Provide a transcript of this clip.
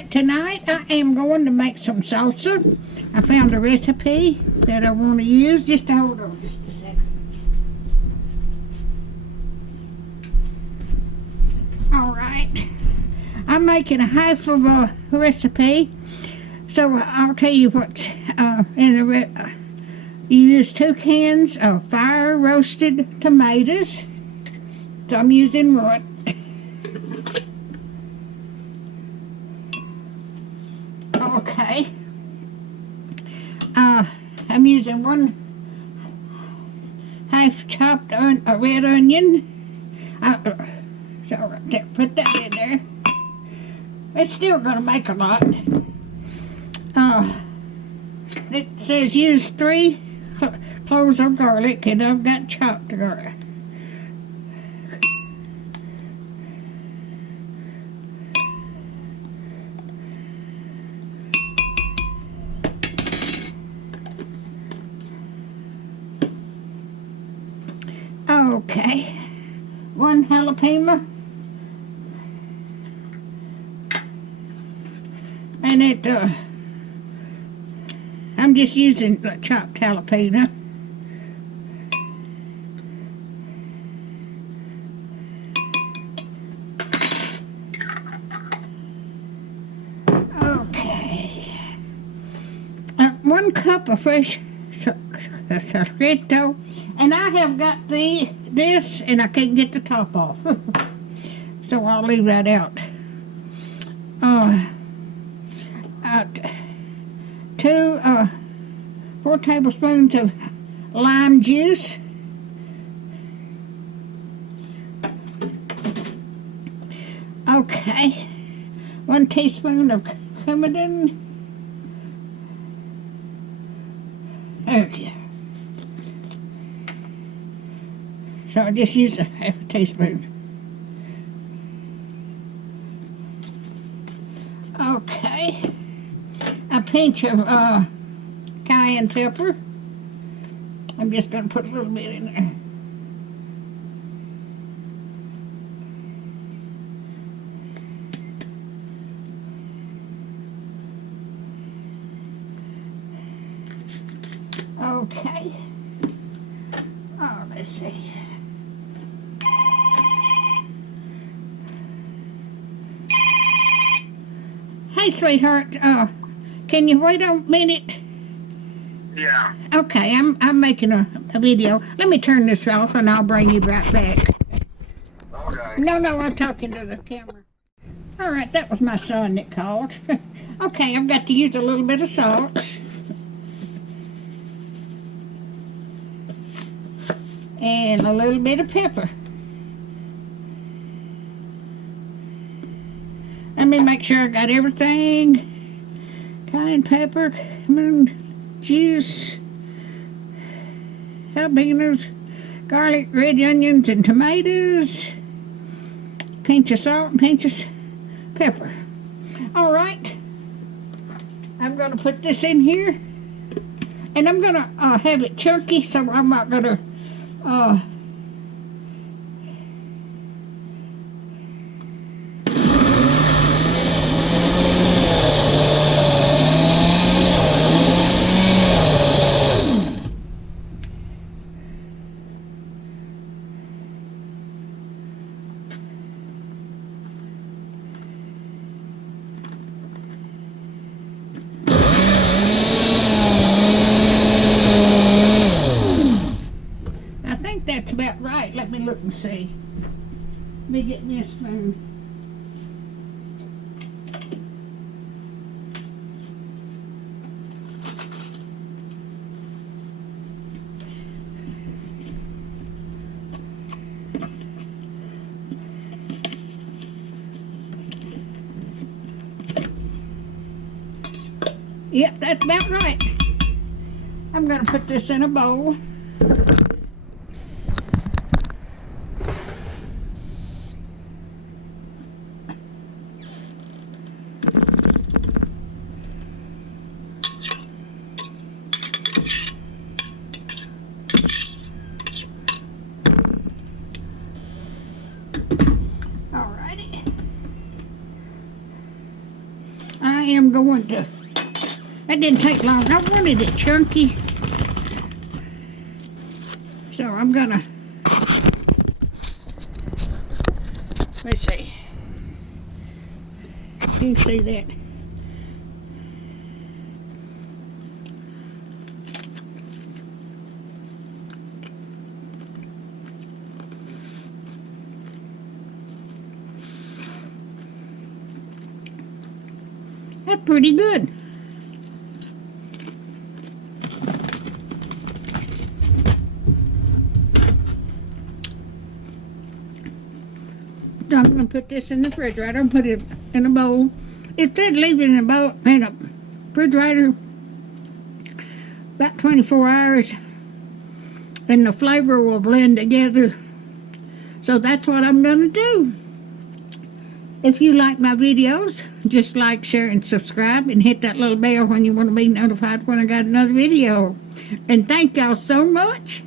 right, tonight I am going to make some salsa. I found a recipe that I want to use. Just hold on just a second. All right, I'm making a half of a recipe, so I'll tell you what's in the you use 2 cans of fire roasted tomatoes. So I'm using one. Okay. I'm using 1 half chopped a red onion. So put that in there. It's still going to make a lot. It says use 3 cloves of garlic, and I've got chopped garlic. Okay, 1 jalapeno, and I'm just using chopped jalapeno. Okay, 1 cup of fresh cilantro, and I have got this, and I can't get the top off, so I'll leave that out. 4 tablespoons of lime juice. Okay, 1 teaspoon of cumin. Okay. So I just use a half a teaspoon. Okay. A pinch of cayenne pepper. I'm just going to put a little bit in there. Okay. Oh, let's see. Hey, sweetheart, can you wait a minute? Yeah. Okay, I'm making a video. Let me turn this off and I'll bring you right back. Okay. No, I'm talking to the camera. All right, that was my son that called. Okay, I've got to use a little bit of salt. And a little bit of pepper. Let me make sure I got everything. Cayenne pepper, cumin, juice, jalapenos, garlic, red onions, and tomatoes. Pinch of salt and pinch of pepper. All right. I'm going to put this in here. And I'm going to have it chunky, so I'm not going to that's about right. Let me look and see. Let me get me a spoon. Yep, that's about right. I'm going to put this in a bowl. I am going to, that didn't take long. I wanted it chunky. So I'm gonna, let's see. You can see that. That's pretty good. I'm going to put this in the refrigerator and put it in a bowl. It said leave it in a bowl, in a refrigerator about 24 hours and the flavor will blend together. So that's what I'm going to do. If you like my videos, just like, share, and subscribe, and hit that little bell when you want to be notified when I got another video. And thank y'all so much.